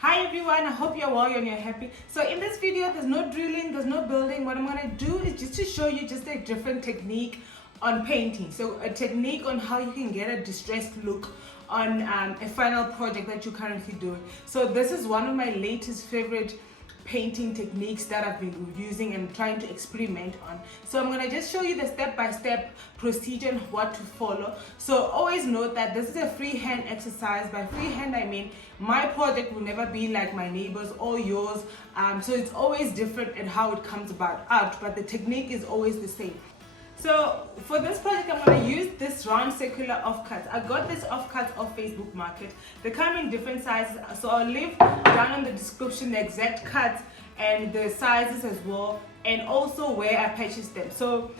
Hi everyone, I hope you're well and you're happy. So in this video, there's no drilling, there's no building. What I'm going to do is just to show you just a different technique on painting. So a technique on how you can get a distressed look on a final project that you're currently doing. So this is one of my latest favorite painting techniques that I've been using and trying to experiment on. So I'm going to just show you the step-by-step procedure and what to follow. So always note that this is a freehand exercise. By freehand I mean my project will never be like my neighbors or yours, so it's always different in how it comes out, but the technique is always the same. So for this project, I'm going to use this round circular offcuts. I got this offcuts off Facebook Market. They come in different sizes, so I'll leave down in the description the exact cuts and the sizes as well, and also where I purchased them. So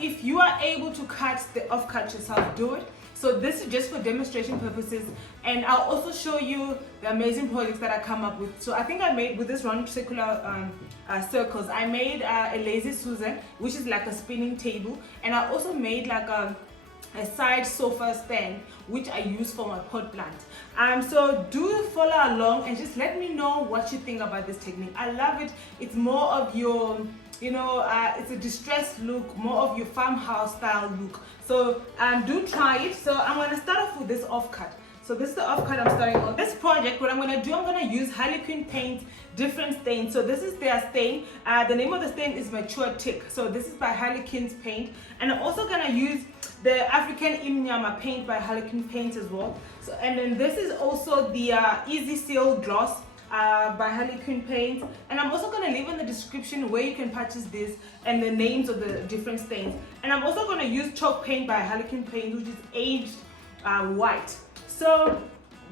if you are able to cut the offcut yourself, do it. So this is just for demonstration purposes, and I'll also show you the amazing projects that I come up with. So I think I made with this round circular circles, I made a lazy Susan, which is like a spinning table, and I also made like a side sofa stand, which I use for my pot plant. So do follow along and just let me know what you think about this technique. I love it. It's more of your, it's a distressed look, more of your farmhouse style look. So do try it. So I'm going to start off with this offcut. So this is the offcut I'm starting on. This project, what I'm going to do, I'm going to use Harlequins Paint different stains. So this is their stain. The name of the stain is Mature Tick. So this is by Harlequins Paint. And I'm also going to use the African Ndivhuwo paint by Harlequins Paint as well. So, and then this is also the Easy Seal Gloss by Harlequins Paint, and I'm also going to leave in the description where you can purchase this and the names of the different stains. And I'm also going to use chalk paint by Harlequins Paint, which is aged white. So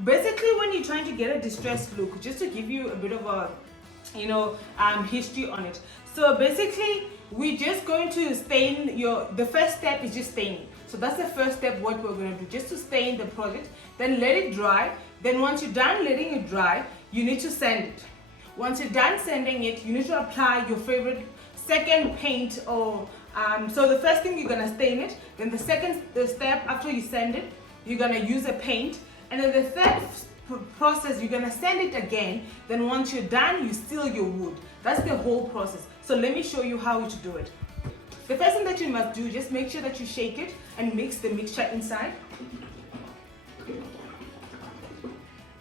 basically, when you're trying to get a distressed look, just to give you a bit of a history on it. So basically, we're just going to stain the first step is just staining. So that's the first step what we're going to do, just to stain the project, then let it dry. Then once you're done letting it dry, you need to sand it. Once you're done sanding it, you need to apply your favorite second paint or so the first thing you're going to stain it, then the step after you sand it, you're going to use a paint, and then the third process you're going to sand it again. Then once you're done, you seal your wood. That's the whole process. So let me show you how to do it. The first thing that you must do, just make sure that you shake it and mix the mixture inside.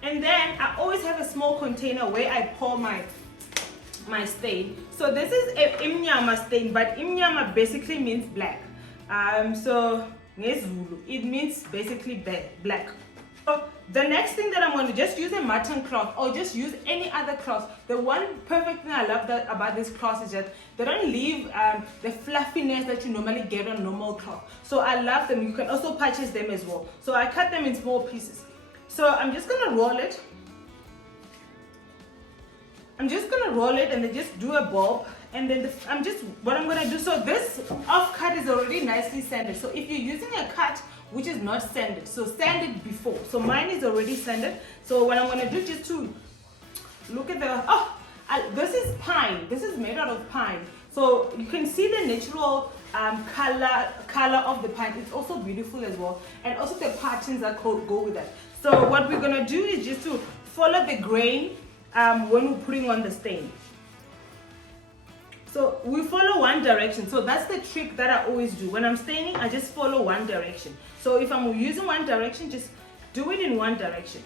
And then I always have a small container where I pour my stain. So this is a Ndivhuwo stain, but Ndivhuwo basically means black. So it means basically black. So the next thing that I'm going to just use a mutton cloth or just use any other cloth. The one perfect thing I love about this cloth is that they don't leave the fluffiness that you normally get on normal cloth. So I love them. You can also purchase them as well. So I cut them in small pieces. So I'm just going to roll it. I'm just going to roll it and then just do a bulb. And then what I'm going to do, so this offcut is already nicely sanded. So if you're using a cut which is not sanded, so sand it before. So mine is already sanded. So what I'm going to do, just to look at this is pine. This is made out of pine. So you can see the natural color of the pine. It's also beautiful as well. And also the patterns that go with that. So what we're going to do is just to follow the grain when we're putting on the stain. So we follow one direction. So that's the trick that I always do. When I'm staining, I just follow one direction. So if I'm using one direction, just do it in one direction.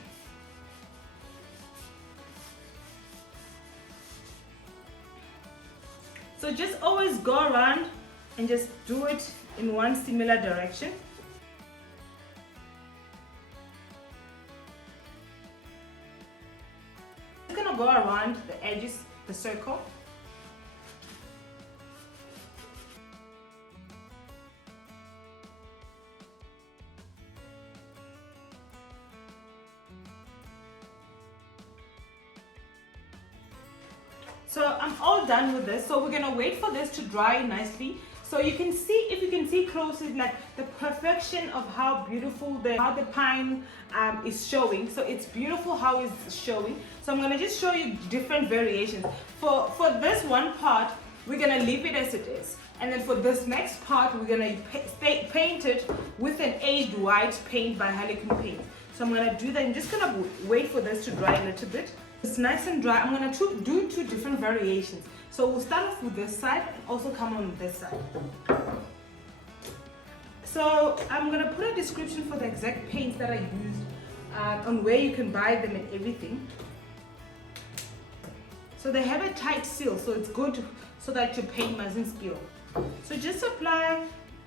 So just always go around and just do it in one similar direction. I'm just gonna go around the edges, the circle. So I'm all done with this. So we're gonna wait for this to dry nicely. So you can see, if you can see closely, like the perfection of how beautiful how the pine is showing. So it's beautiful how it's showing. So I'm gonna just show you different variations. For this one part, we're gonna leave it as it is. And then for this next part, we're gonna paint it with an aged white paint by Harlequins Paint. So I'm gonna do that. I'm just gonna wait for this to dry a little bit. It's nice and dry. I'm gonna do two different variations. So we'll start off with this side, also come on this side. So I'm gonna put a description for the exact paints that I used on where you can buy them and everything. So they have a tight seal, so it's good so that your paint mustn't spill. So just apply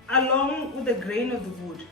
along with the grain of the wood.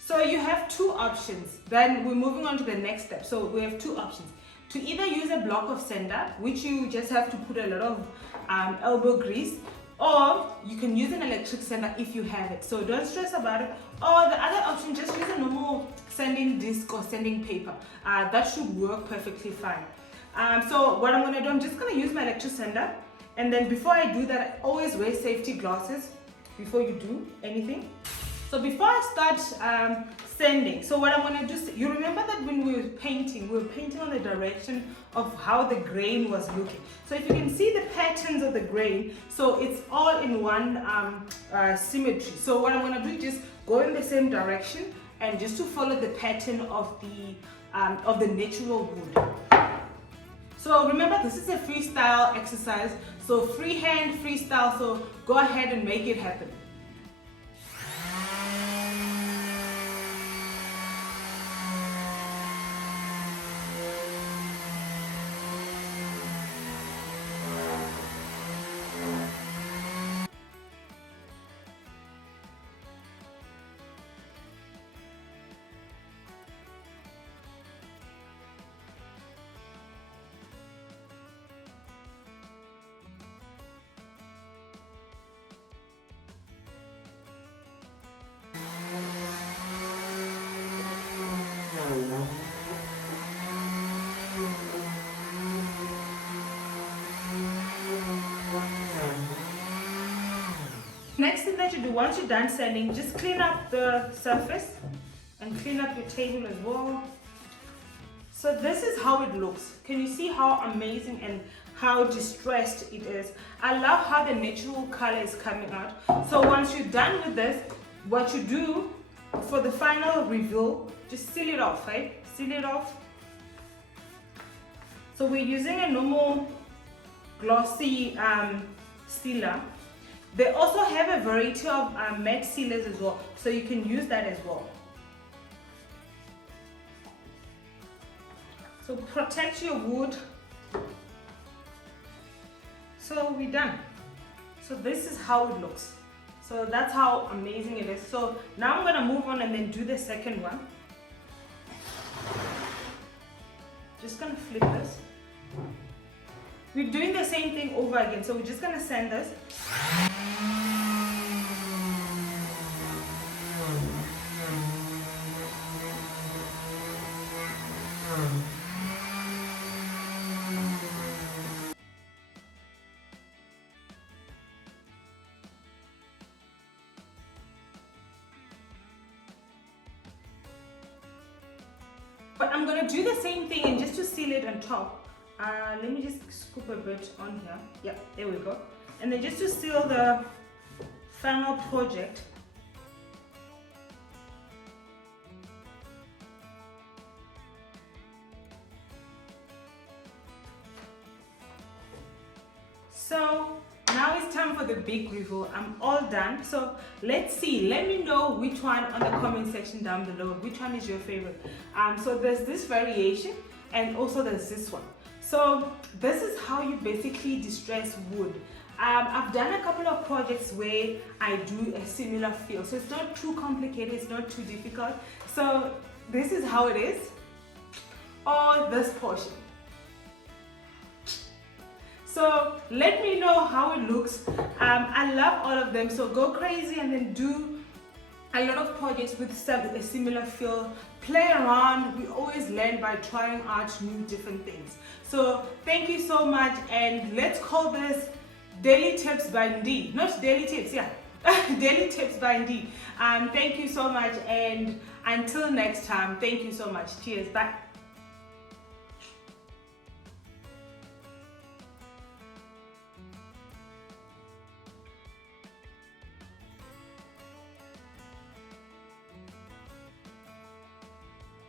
So you have two options. Then we're moving on to the next step. So we have two options. To either use a block of sand, which you just have to put a lot of elbow grease, or you can use an electric sander if you have it. So don't stress about it. Or the other option, just use a normal sanding disc or sanding paper. That should work perfectly fine. So what I'm going to do, I'm just going to use my electric sander. And then before I do that, I always wear safety glasses before you do anything. So before I start sanding, so what I'm going to do, you remember that when we were painting on the direction of how the grain was looking. So if you can see the patterns of the grain, so it's all in one symmetry. So what I'm going to do is just go in the same direction and just to follow the pattern of the natural wood. So remember, this is a freestyle exercise. So freehand, freestyle, so go ahead and make it happen. Next thing that you do, once you're done sanding, just clean up the surface and clean up your table as well. So this is how it looks. Can you see how amazing and how distressed it is? I love how the natural color is coming out. So once you're done with this, what you do for the final reveal, just seal it off, right? Seal it off. So we're using a normal glossy sealer. They also have a variety of matte sealers as well, so you can use that as well. So protect your wood. So we're done. So this is how it looks. So that's how amazing it is. So now I'm gonna move on and then do the second one. Just gonna flip this. We're doing the same thing over again. So we're just gonna sand this. But I'm gonna do the same thing, and just to seal it on top, let me just scoop a bit on here. Yeah, there we go. And then just to seal the final project, so now it's time for the big reveal. I'm all done. So let's see. Let me know which one on the comment section down below. Which one is your favorite? So there's this variation, and also there's this one. So this is how you basically distress wood. I've done a couple of projects where I do a similar feel. So it's not too complicated. It's not too difficult. So this is how it is. Or this portion. So let me know how it looks. I love all of them, so go crazy and then do a lot of projects with a similar feel. Play around. We always learn by trying out new different things. So thank you so much, and let's call this Daily Tips by Ndi. Not Daily Tips, yeah. Daily Tips by Ndi. Thank you so much, and until next time, thank you so much. Cheers. Bye.